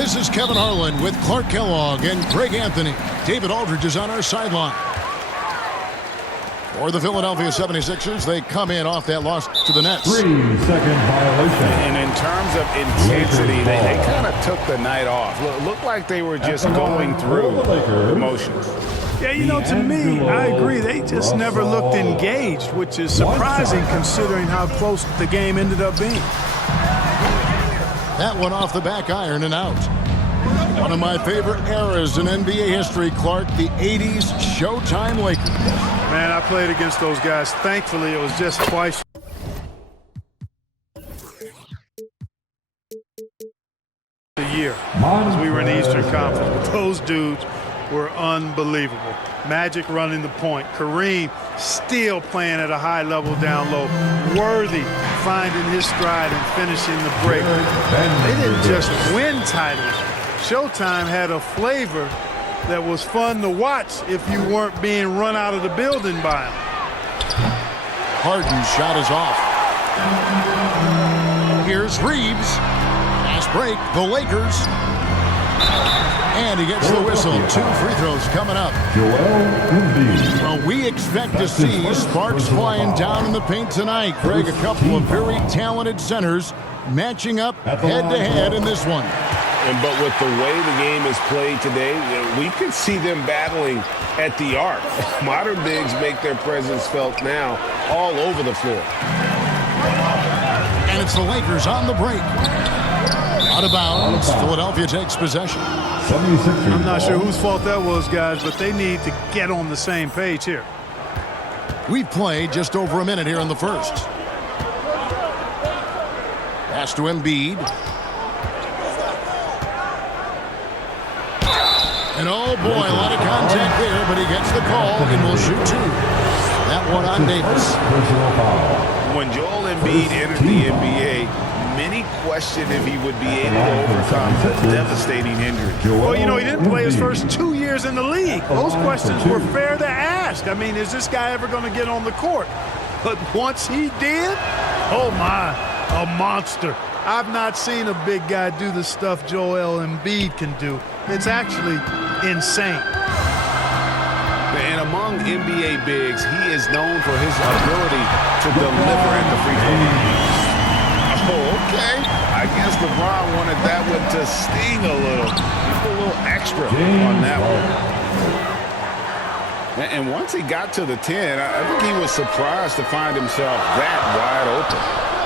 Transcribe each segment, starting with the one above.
This is Kevin Harlan with Clark Kellogg and Greg Anthony. David Aldridge is on our sideline. For the Philadelphia 76ers, they come in off that loss to the Nets. 3-second violation. And in terms of intensity, they kind of took the night off. Looked like they were just going through the motions. Yeah, you know, to me, I agree. They just never looked engaged, which is surprising considering how close the game ended up being. That one off the back iron and out. One of my favorite eras in NBA history, Clark, the 80s Showtime Lakers. Man, I played against those guys. Thankfully, it was just twice a year as we were in the Eastern Conference. But those dudes were unbelievable. Magic running the point. Kareem still playing at a high level down low. Worthy finding his stride and finishing the break. They didn't just win titles. Showtime had a flavor that was fun to watch if you weren't being run out of the building by him. Harden's shot is off. Here's Reeves. Fast break, the Lakers. And he gets the whistle. 2 free throws coming up. Joel Embiid. Well, we expect to see sparks flying down in the paint tonight. Greg, a couple of very talented centers matching up head-to-head in this one. But with the way the game is played today, we could see them battling at the arc. Modern bigs make their presence felt now all over the floor. And it's the Lakers on the break. Out of bounds, Philadelphia takes possession. 76ers. I'm not sure whose fault that was, guys, but they need to get on the same page here. We've played just over a minute here in the first. Pass to Embiid. And oh boy, a lot of contact there, but he gets the call and will shoot 2. That one on Davis. Personal foul. When Joel Embiid entered the NBA, many questioned if he would be able to overcome a devastating injury. Well, you know, he didn't play his first 2 years in the league. Those questions were fair to ask. I mean, is this guy ever going to get on the court? But once he did, oh my, a monster. I've not seen a big guy do the stuff Joel Embiid can do. It's actually insane. And among NBA bigs, he is known for his ability to deliver at the free throw line. Oh, okay. I guess LeBron wanted that one to sting a little. He put a little extra on that one. And once he got to the 10, I think he was surprised to find himself that wide open.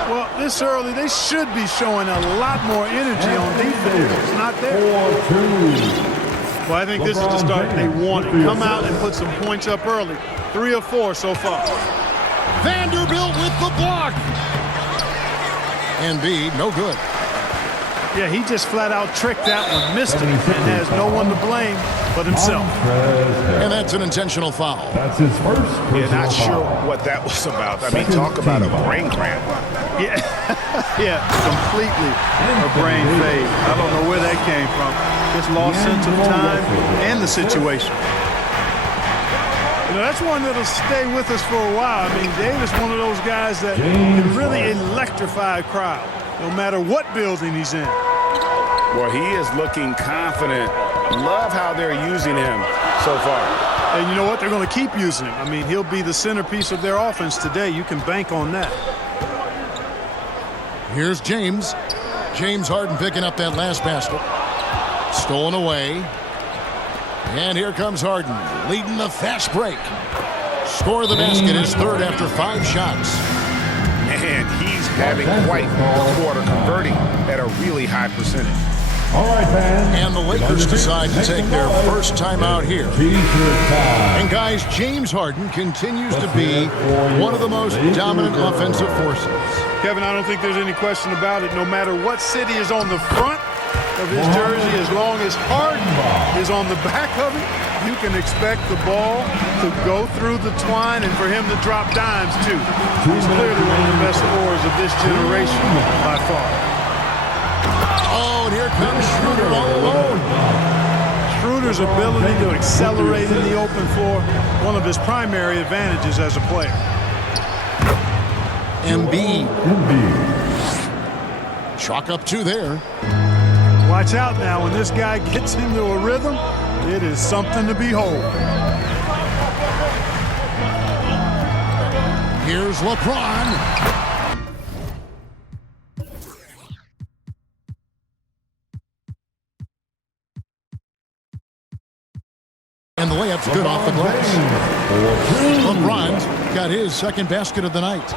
Well, this early, they should be showing a lot more energy on defense. It's not there. 4-2. Well, I think this is the start they wanted. Come out and put some points up early. 3 of 4 so far. Vanderbilt with the block. Embiid, no good. Yeah, he just flat out tricked that one, missed it, and has no one to blame but himself. And that's an intentional foul. That's his first personal Yeah, not sure foul. what that was about. I mean, talk about a brain cramp. Yeah, yeah, completely a brain fade. I don't know where that came from. Just lost sense of time and the situation. You know, that's one that'll stay with us for a while. I mean, Davis, one of those guys that can really electrify a crowd, no matter what building he's in. Well, he is looking confident. Love how they're using him so far. And you know what? They're going to keep using him. I mean, he'll be the centerpiece of their offense today. You can bank on that. Here's James. James Harden picking up that last basket. Stolen away. And here comes Harden, leading the fast break. Score of the basket is 3rd after 5 shots. And he's having quite the quarter, converting at a really high percentage. All right, fans. And the Lakers decide to take their first time out here. And guys, James Harden continues to be one of the most dominant offensive forces. Kevin, I don't think there's any question about it. No matter what city is on the front of his jersey, as long as Harden is on the back of it, you can expect the ball to go through the twine and for him to drop dimes, too. He's clearly one of the best scorers of this generation by far. Oh, and here comes Schroeder all alone. Schroeder's ability to accelerate in the open floor, one of his primary advantages as a player. Embiid. Chalk up 2 there. Watch out now. When this guy gets into a rhythm, it is something to behold. Here's LeBron. And the layup's good off the glass. LeBron's got his second basket of the night.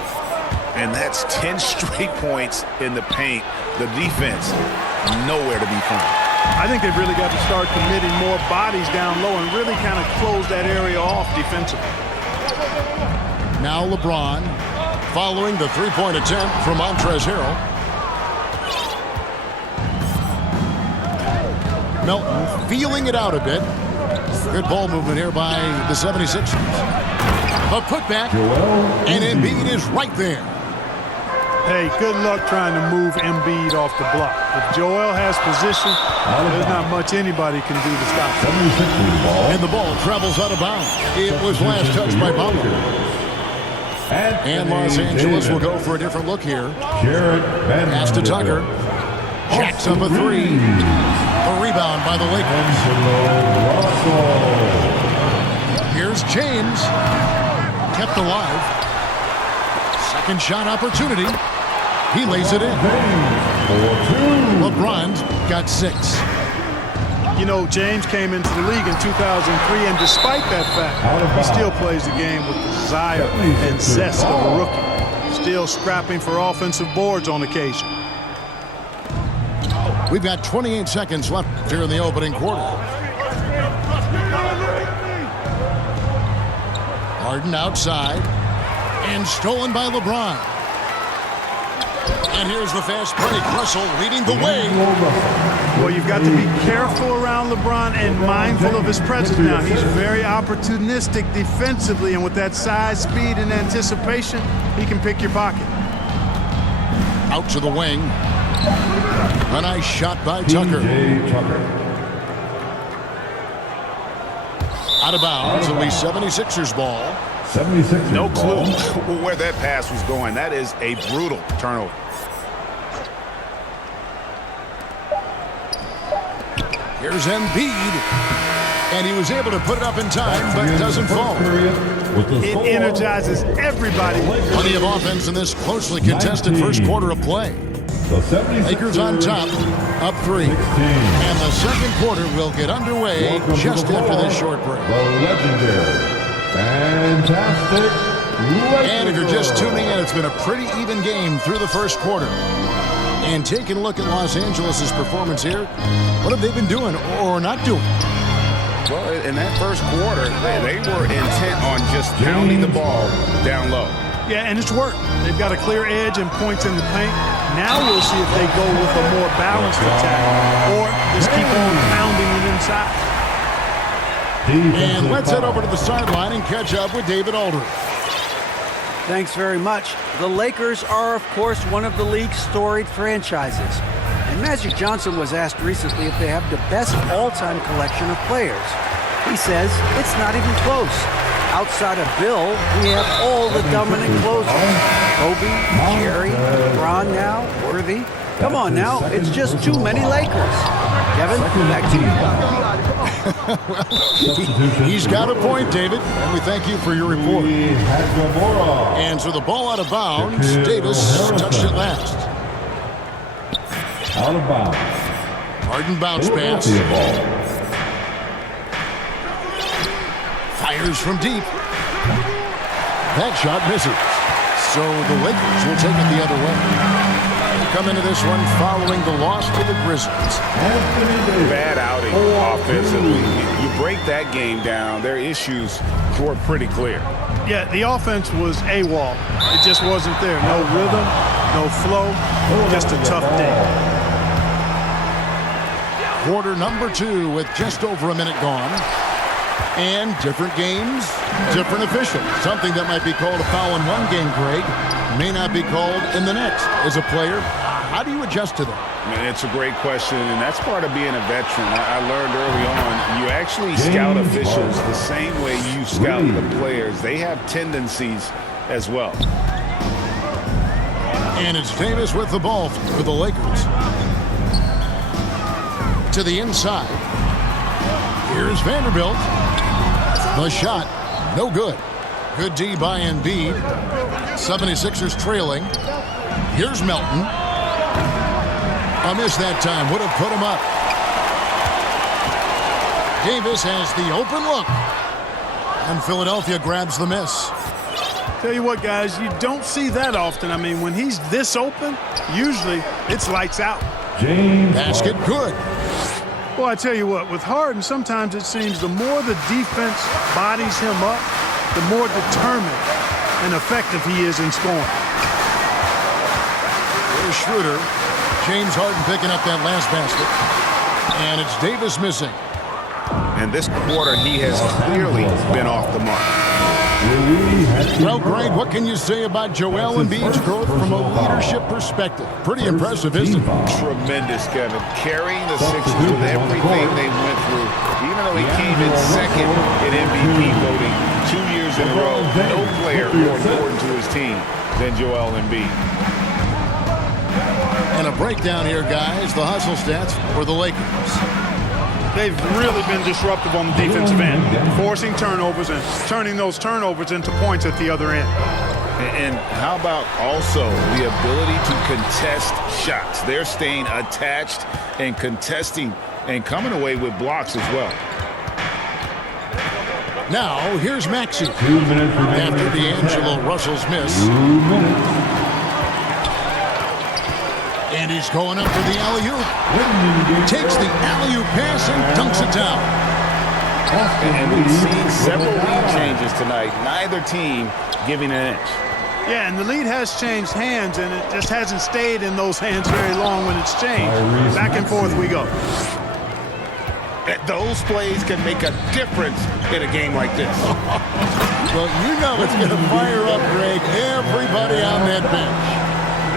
And that's 10 straight points in the paint. The defense, nowhere to be found. I think they've really got to start committing more bodies down low and really kind of close that area off defensively. Now LeBron following the three-point attempt from Montrezl Harrell. Melton feeling it out a bit. Good ball movement here by the 76ers. A putback, and Embiid is right there. Hey, good luck trying to move Embiid off the block. If Joel has position, there's not much anybody can do to stop him. And the ball travels out of bounds. It was last touched by Butler. And Los Angeles will go for a different look here. Pass to Tucker. Jacks up a three. A rebound by the Lakers. Here's James. Kept alive. Second shot opportunity. He lays it in. LeBron's got 6. You know, James came into the league in 2003, and despite that fact, he still plays the game with the desire and zest of a rookie. Still scrapping for offensive boards on occasion. We've got 28 seconds left here in the opening quarter. Harden outside and stolen by LeBron. And here's the fast break. Russell leading the way. Well, you've got to be careful around LeBron and mindful of his presence now. He's very opportunistic defensively, and with that size, speed, and anticipation, he can pick your pocket. Out to the wing. A nice shot by Tucker. Out of bounds. It'll be 76ers ball. 76ers No clue ball. where that pass was going. That is a brutal turnover. Here's Embiid. And he was able to put it up in time, but doesn't fall. It energizes everybody. Plenty of offense in this closely contested first quarter of play. Lakers on top, up 3. And the second quarter will get underway just after this short break. The legendary, fantastic Lakers. And if you're just tuning in, it's been a pretty even game through the first quarter. And taking a look at Los Angeles' performance here, what have they been doing or not doing? Well, in that first quarter, they were intent on just pounding the ball down low. Yeah, and it's worked. They've got a clear edge and points in the paint. Now we'll see if they go with a more balanced attack or just keep on pounding it inside. And let's head over to the sideline and catch up with David Aldridge. Thanks very much. The Lakers are, of course, one of the league's storied franchises. And Magic Johnson was asked recently if they have the best all-time collection of players. He says it's not even close. Outside of Bill, we have all the dominant closers. Kobe, Jerry, LeBron now, Worthy. Come on now, it's just too many Lakers. Kevin, back to you. He's got a point, David, and we thank you for your report. And so the ball out of bounds. Davis touched it last. Out of bounds. Harden bounce pass. Fires from deep. That shot misses. So the Lakers will take it the other way. Come into this one following the loss to the Grizzlies. Bad outing offensively. You break that game down, their issues were pretty clear. Yeah, the offense was AWOL. It just wasn't there. No rhythm, no flow, just a tough day. Quarter number 2 with just over a minute gone. And different games, different officials. Something that might be called a foul in one game, Greg, may not be called in the next. As a player, how do you adjust to that? Man, it's a great question, and that's part of being a veteran. I learned early on, you actually scout officials the same way you scout the players. They have tendencies as well. And it's Davis with the ball for the Lakers. to the inside. Here's Vanderbilt. The shot, no good. Good D by Embiid. 76ers trailing. Here's Melton. A miss that time, would have put him up. Davis has the open look. And Philadelphia grabs the miss. Tell you what, guys, you don't see that often. I mean, when he's this open, usually it's lights out. James Basket Harden. good. Well, I tell you what, with Harden, sometimes it seems the more the defense bodies him up, the more determined and effective he is in scoring. Here's Schroeder. James Harden picking up that last basket. And it's Davis missing. And this quarter, he has clearly been off the mark. Well, Greg, what can you say about Joel Embiid's growth from a leadership perspective? Pretty impressive, isn't it? Tremendous, Kevin. Carrying the Sixers with everything they went through. Even though he came in second in MVP voting 2 years in a row, no player more important to his team than Joel Embiid. And a breakdown here, guys. The hustle stats for the Lakers. They've really been disruptive on the defensive end, forcing turnovers and turning those turnovers into points at the other end. And how about also the ability to contest shots? They're staying attached and contesting and coming away with blocks as well. Now, here's Maxey. 2 minutes remaining. After D'Angelo Russell's miss. 2 minutes. And he's going up for the alley-oop. Takes the alley-oop pass and dunks it down. And we've seen several lead changes tonight. Neither team giving an inch. Yeah, and the lead has changed hands, and it just hasn't stayed in those hands very long when it's changed. Back and forth we go. Those plays can make a difference in a game like this. Well, you know it's going to fire up, Greg, everybody on that bench.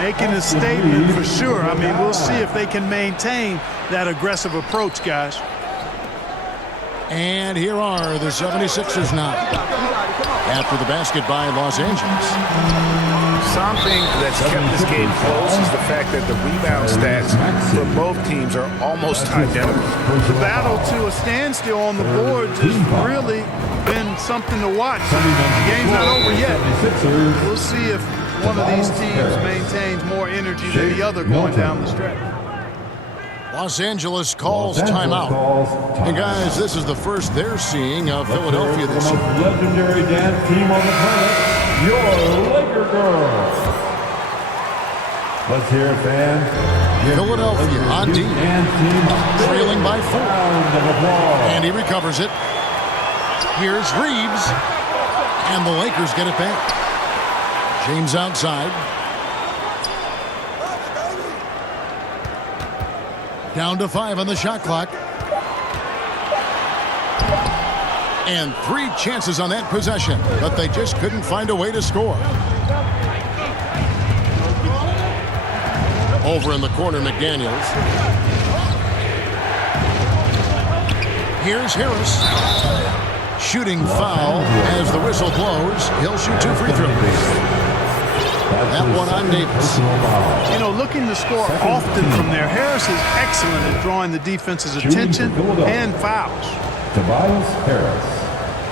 Making a statement for sure. I mean, we'll see if they can maintain that aggressive approach, guys. And here are the 76ers now. After the basket by Los Angeles. Something that's kept this game close is the fact that the rebound stats for both teams are almost identical. The battle to a standstill on the boards has really been something to watch. The game's not over yet. We'll see if one of these teams maintains more energy than the other going down the stretch. Los Angeles calls timeout. And guys, this is the first they're seeing of Philadelphia this year. The most legendary dance team on the planet, your Laker girls. Let's hear it, fans. Philadelphia on D. Trailing by 4. And he recovers it. Here's Reeves. And the Lakers get it back. James outside. Down to 5 on the shot clock. And 3 chances on that possession, but they just couldn't find a way to score. Over in the corner, McDaniels. Here's Harris. Shooting foul as the whistle blows. He'll shoot 2 free throws. That one on Davis. You know, looking to score often from there, Harris is excellent at drawing the defense's attention and fouls. Tobias Harris.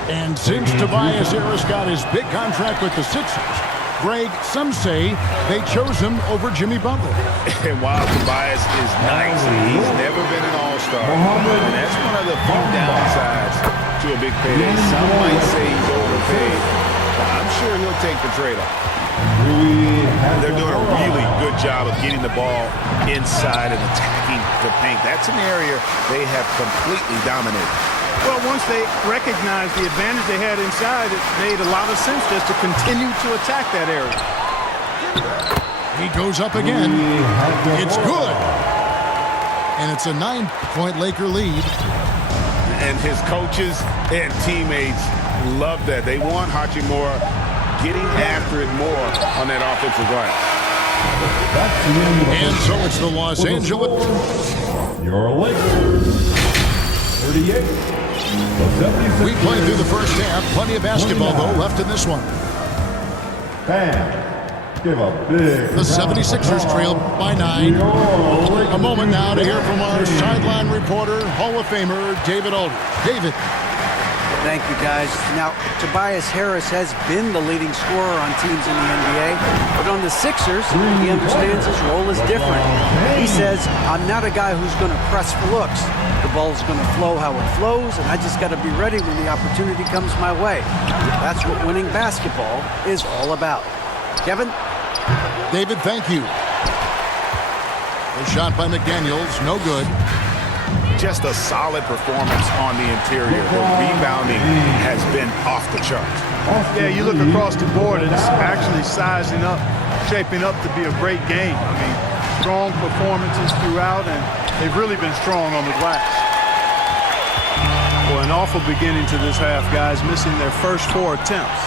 And since Tobias Harris got his big contract with the Sixers, Greg, some say they chose him over Jimmy Butler. And while Tobias is nice, he's never been an all-star. And that's one of the few downsides to a big payday. Some might say he's overpaid, but I'm sure he'll take the trade-off. They're doing a really good job of getting the ball inside and attacking the paint. That's an area they have completely dominated. Well, once they recognized the advantage they had inside, it made a lot of sense just to continue to attack that area. He goes up again. It's good. And it's a 9-point Laker lead. And his coaches and teammates love that. They want Hachimura getting after it more on that offensive line. And so it's the Los Angeles. Your Lakers. 38. We played through the first half. Plenty of basketball, though, left in this one. Bam. Give a big The 76ers trail by 9. A moment now to hear from our sideline reporter, Hall of Famer David Aldridge. David. Thank you, guys. Now, Tobias Harris has been the leading scorer on teams in the NBA, but on the Sixers, he understands his role is different. He says, I'm not a guy who's going to press for looks. The ball's going to flow how it flows, and I just got to be ready when the opportunity comes my way. That's what winning basketball is all about. Kevin? David, thank you. A shot by McDaniels, no good. Just a solid performance on the interior. The rebounding has been off the charts. Yeah, you look across the board, and it's actually sizing up, shaping up to be a great game. I mean, strong performances throughout, and they've really been strong on the glass. Well, an awful beginning to this half, guys, missing their first 4 attempts.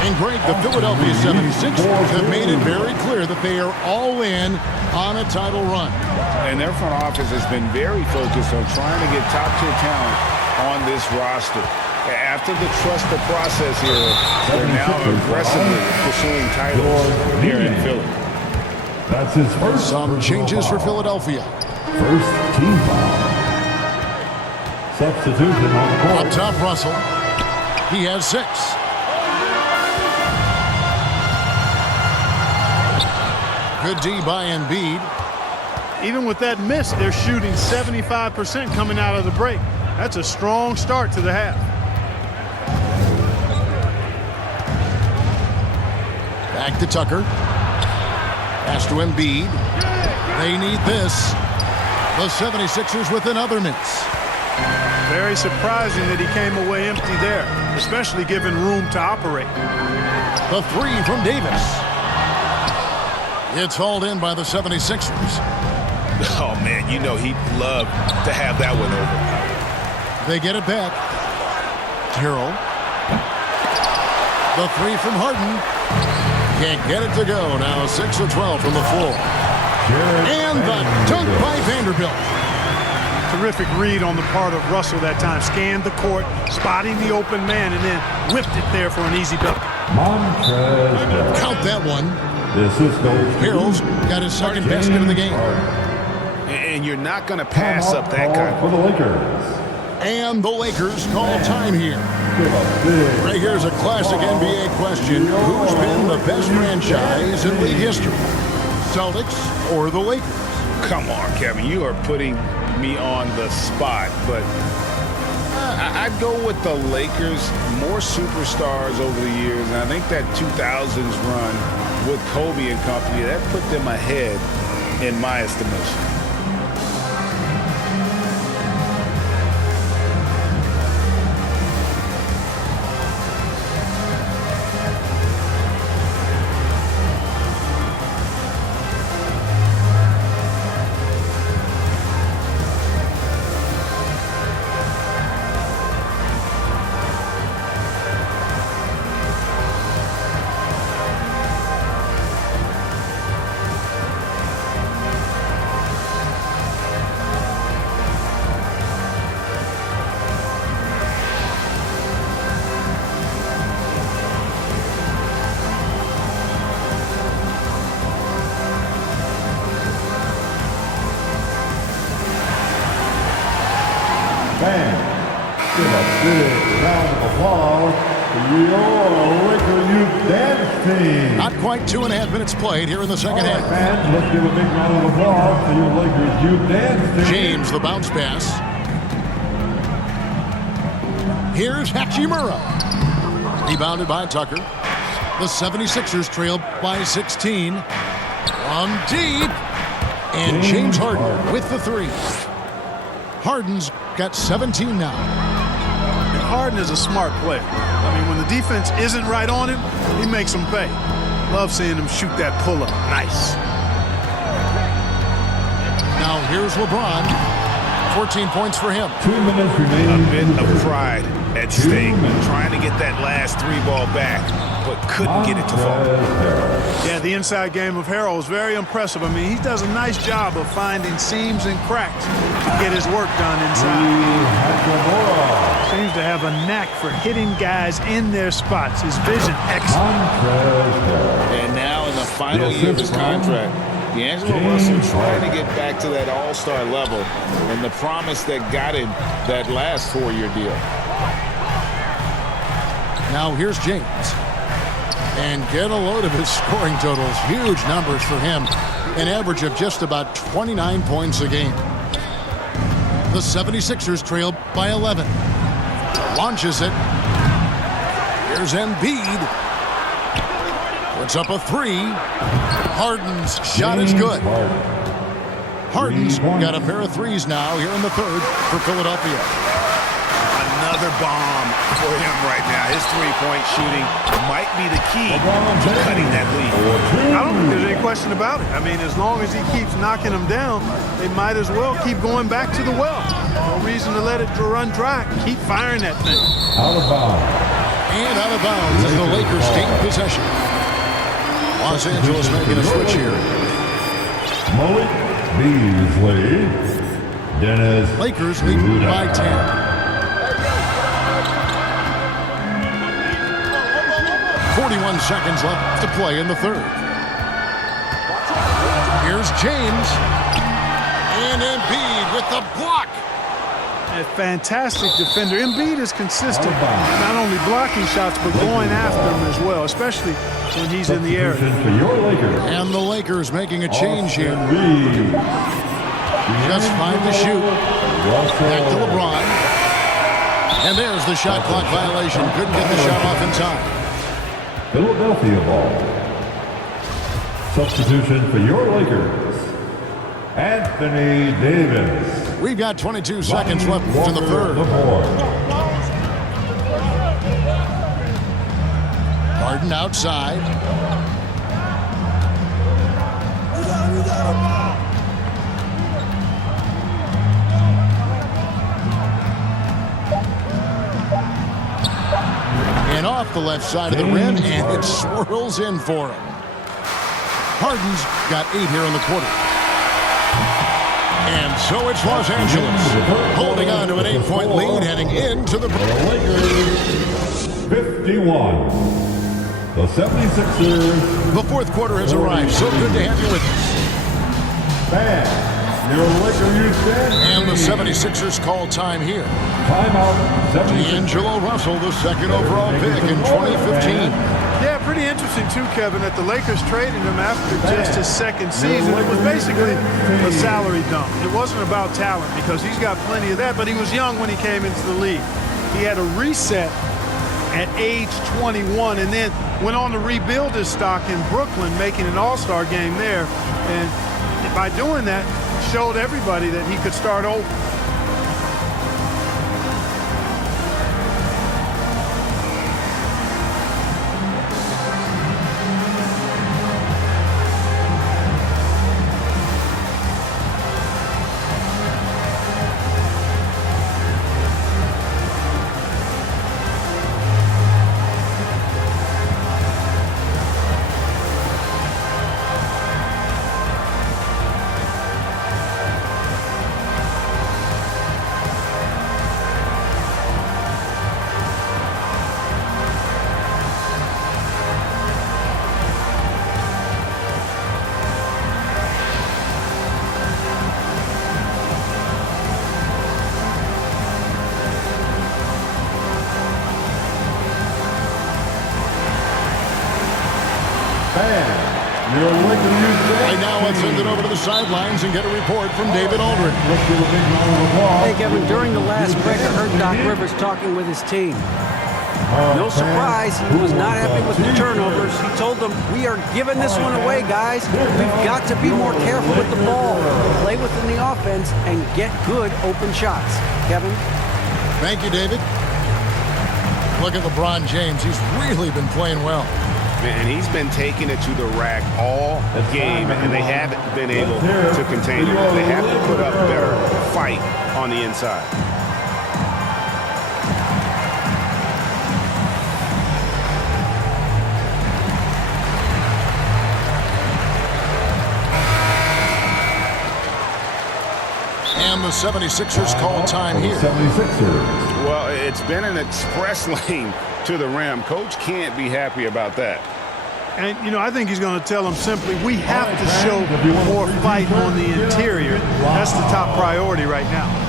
And Greg, the Philadelphia 76ers have made it very clear that they are all in on a title run. And their front office has been very focused on trying to get top-tier talent on this roster. After the trust the process here, they're now aggressively pursuing titles here in Philly. That's his first. Some changes for Philadelphia. First team foul. Substitution on the court. Up top, Russell. He has 6. Good D by Embiid. Even with that miss, they're shooting 75% coming out of the break. That's a strong start to the half. Back to Tucker. Pass to Embiid. They need this. The 76ers with another miss. Very surprising that he came away empty there, especially given room to operate. The 3 from Davis. It's hauled in by the 76ers. Oh, man, you know he'd love to have that one over. They get it back. Terrell. The 3 from Harden. Can't get it to go. Now 6 of 12 from the floor. And the dunk by Vanderbilt. Terrific read on the part of Russell that time. Scanned the court, spotting the open man, and then whipped it there for an easy dunk. Montrezl. Count that one. This is Harrell's got his second basket of the game. And you're not going to pass up that kind for the Lakers. And the Lakers call time here. Right here's a classic NBA question. Who's been the best franchise in league history? Celtics or the Lakers? Come on, Kevin. You are putting me on the spot, but I'd go with the Lakers. More superstars over the years, and I think that 2000s run with Kobe and company, that put them ahead in my estimation. Give a big round of applause to your Laker Youth Dance Team. Not quite 2.5 minutes played here in the second half. Fans, let's give a big round of applause to your Lakers Youth Dance Team. James, the bounce pass. Here's Hachimura. Rebounded by Tucker. The 76ers trail by 16. From deep. And James Harden with the 3. Harden's got 17 now. And Harden is a smart player. I mean, when the defense isn't right on him, he makes them pay. Love seeing him shoot that pull-up. Nice. Now here's LeBron. 14 points for him. 2 minutes remaining. A bit of pride at stake, trying to get that last 3 ball back. but couldn't get it to fall. Yeah, the inside game of Harrell is very impressive. I mean, he does a nice job of finding seams and cracks to get his work done inside. Seems to have a knack for hitting guys in their spots. His vision, excellent. And now in the final year of his contract, D'Angelo Russell trying to get back to that all-star level and the promise that got him that last 4-year deal. Now here's James. And get a load of his scoring totals. Huge numbers for him. An average of just about 29 points a game. The 76ers trail by 11. Launches it. Here's Embiid. Puts up a three. Harden's shot is good. Harden's got a pair of threes now here in the third for Philadelphia. Another bomb for him right now. His three-point shooting might be the key to cutting that lead. I don't think there's any question about it. I mean, as long as he keeps knocking them down, they might as well keep going back to the well. No reason to let it run dry. Keep firing that thing. Out of bounds. And out of bounds as the Lakers take possession. Los Angeles making a switch here. Malik Beasley. Dennis. Lakers lead by 10. 41 seconds left to play in the third. Here's James. And Embiid with the block. A fantastic defender. Embiid is consistent, not only blocking shots, but going after them as well, especially when he's in the area. For your Lakers. And the Lakers making a change here. Reed. Just 5 to shoot. Back to LeBron. And there's the shot clock violation. Couldn't get the shot off in time. Philadelphia ball. Substitution for your Lakers. Anthony Davis. We've got 22 seconds left in the third. Harden outside. And off the left side of the rim, and it swirls in for him. Harden's got 8 here in the quarter. And so it's Los Angeles holding on to an 8-point lead heading into the Lakers 51. The 76ers. The fourth quarter has arrived. So good to have you with us. Bam. Your Laker Houston. And the 76ers call time here. Timeout. D'Angelo Russell, the second overall pick in 2015. Yeah, pretty interesting too, Kevin, that the Lakers traded him after just his second season. It was basically a salary dump. It wasn't about talent because he's got plenty of that, but he was young when he came into the league. He had a reset at age 21 and then went on to rebuild his stock in Brooklyn, making an all-star game there. And by doing that, showed everybody that he could start over. Right now, let's send it over to the sidelines and get a report from David Aldridge. Hey, Kevin, during the last break, I heard Doc Rivers talking with his team. No surprise, he was not happy with the turnovers. He told them, we are giving this one away, guys. We've got to be more careful with the ball, play within the offense, and get good open shots. Kevin? Thank you, David. Look at LeBron James. He's really been playing well. And he's been taking it to the rack all game, and they haven't been able to contain him. They have to put up their fight on the inside. the 76ers call time here? 76ers. Well, it's been an express lane to the rim. Coach can't be happy about that. And, you know, I think he's going to tell them simply, we have to show more fight on the interior. That's the top priority right now.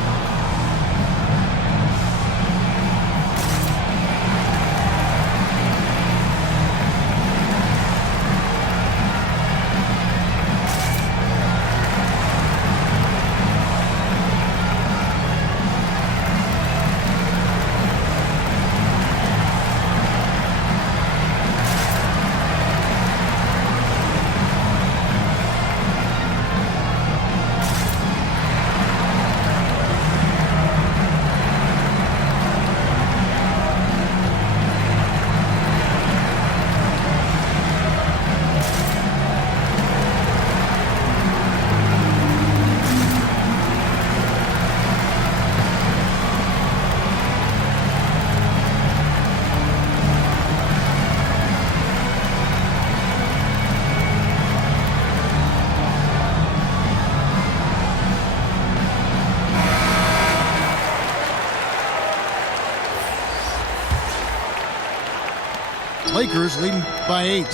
Lakers leading by 8.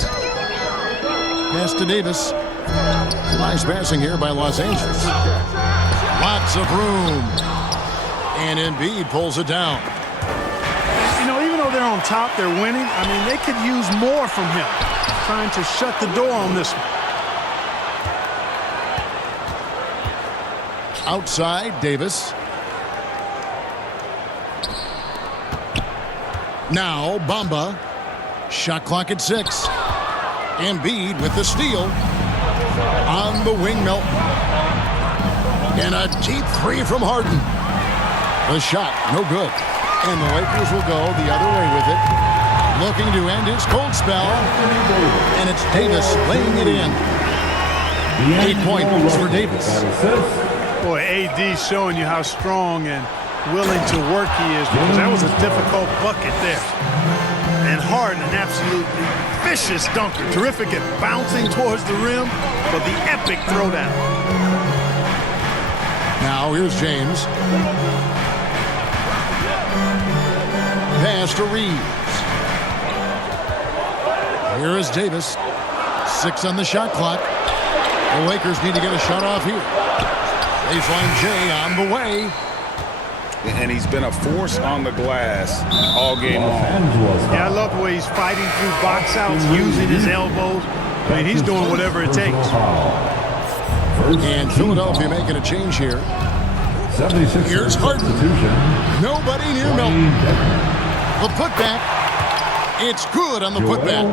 Pass to Davis. Nice passing here by Los Angeles. Lots of room. And Embiid pulls it down. You know, even though they're on top, they're winning. I mean, they could use more from him. Trying to shut the door on this one. Outside, Davis. Now, Bamba. Shot clock at 6. Embiid with the steal. On the wing, Melton. And a deep three from Harden. The shot, no good. And the Lakers will go the other way with it. Looking to end his cold spell. And it's Davis laying it in. 8 points for Davis. Boy, AD showing you how strong and willing to work he is, because that was a difficult bucket there. And Harden, an absolutely vicious dunker. Terrific at bouncing towards the rim for the epic throwdown. Now here's James. Pass to Reeves. Here is Davis. 6 on the shot clock. The Lakers need to get a shot off here. Baseline J on the way. And he's been a force on the glass all game long. Yeah, I love the way he's fighting through box outs, using his elbows. I mean, he's doing whatever it takes. And Philadelphia making a change here. Here's Harden. Nobody near Melton. The putback. It's good on the putback.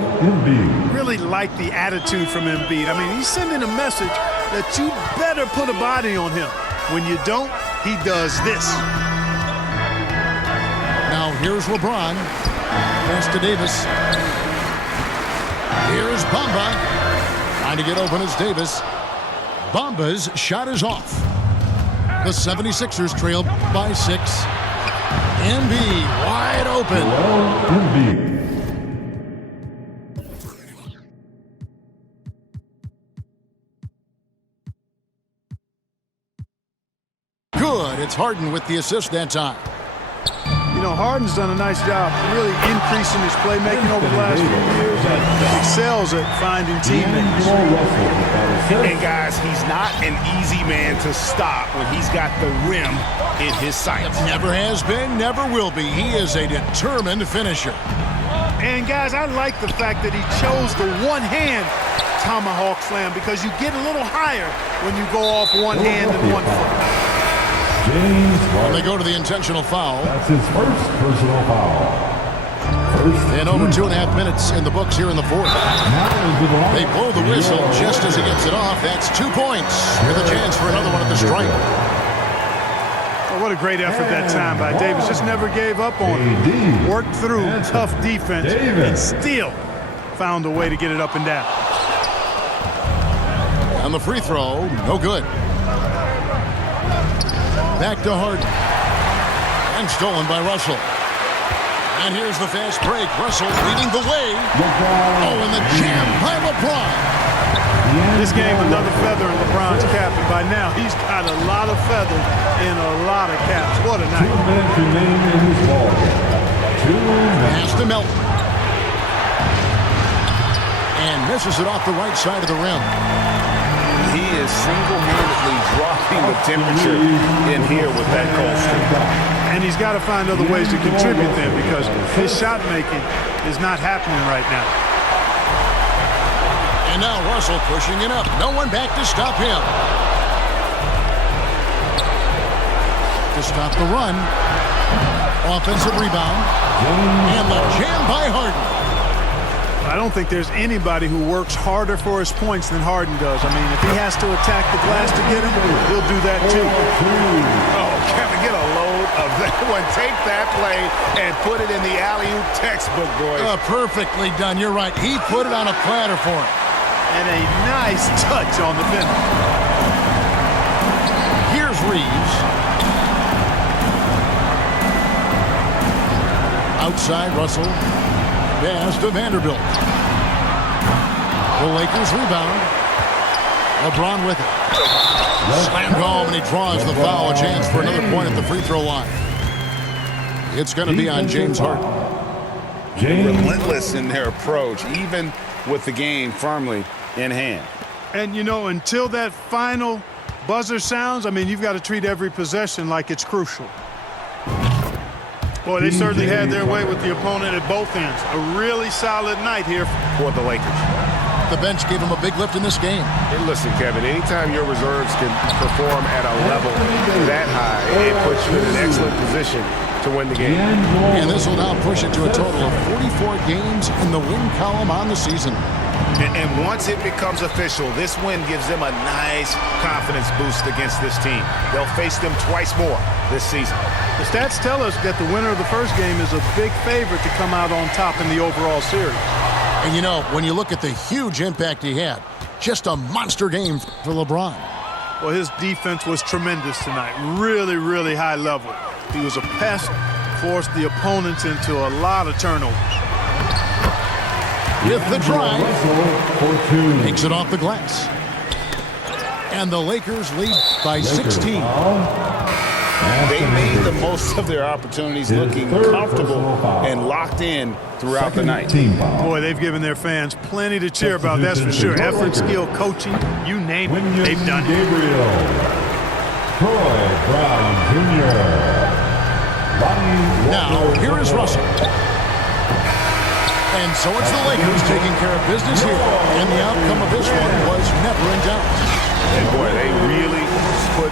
Really like the attitude from Embiid. I mean, he's sending a message that you better put a body on him. When you don't, he does this. Now here's LeBron. Pass to Davis. Here's Bamba. Trying to get open is Davis. Bamba's shot is off. The 76ers trail by 6. Embiid wide open. Good. It's Harden with the assist that time. You know, Harden's done a nice job really increasing his playmaking over the last few years and excels at finding teammates. And guys, he's not an easy man to stop when he's got the rim in his sights. Never has been, never will be. He is a determined finisher. And guys, I like the fact that he chose the one-hand tomahawk slam, because you get a little higher when you go off one hand and 1 foot. Well, they go to the intentional foul. That's his first personal foul. And over 2.5 minutes in the books here in the 4th. They blow the whistle just as he gets it off. That's 2 points with a chance for another one at the stripe. Oh, what a great effort that time by Davis. Just never gave up on it. Worked through tough defense and still found a way to get it up and down. On the free throw, no good. Back to Harden. And stolen by Russell. And here's the fast break. Russell leading the way. Oh, and the jam by LeBron. This game, another feather in LeBron's cap, and by now he's got a lot of feathers in a lot of caps. What a 2 night. minutes remain in this ball game. 2 minutes. Pass to Melton. And misses it off the right side of the rim. He is single-handedly dropping the temperature in here with that cold streak. And he's got to find other ways to contribute then, because his shot making is not happening right now. And now Russell pushing it up. No one back to stop him. To stop the run. Offensive rebound. And the jam by Harden. I don't think there's anybody who works harder for his points than Harden does. I mean, if he has to attack the glass to get him, he'll do that too. Oh, Kevin, get a load of that one. Take that play and put it in the alley-oop textbook, boys. Perfectly done. You're right. He put it on a platter for him. And a nice touch on the finish. Here's Reeves. Outside, Russell. Pass to Vanderbilt. The Lakers rebound. LeBron with it. Slammed home, and he draws the foul. A chance for another point at the free throw line. It's going to be on James Harden. Relentless in their approach, even with the game firmly in hand. And, you know, until that final buzzer sounds, I mean, you've got to treat every possession like it's crucial. Boy, they certainly had their way with the opponent at both ends. A really solid night here For the Lakers. The bench gave him a big lift in this game. And listen, Kevin, anytime your reserves can perform at a level that high, it puts you in an excellent position to win the game. And this will now push it to a total of 44 games in the win column on the season. And once it becomes official, this win gives them a nice confidence boost against this team. They'll face them twice more this season. The stats tell us that the winner of the first game is a big favorite to come out on top in the overall series. And you know, when you look at the huge impact he had, just a monster game for LeBron. Well, his defense was tremendous tonight. Really, really high level. He was a pest, forced the opponents into a lot of turnovers. With the drive, makes it off the glass. And the Lakers lead by 16. They made the most of their opportunities, looking comfortable and locked in throughout the night. Boy, they've given their fans plenty to cheer about, that's for sure. Effort, skill, coaching, you name it, they've done it. Gabriel, Troy Brown Jr., Now, here is Russell. And so it's the Lakers taking care of business here. And the outcome of this one was never in doubt. And boy, they really put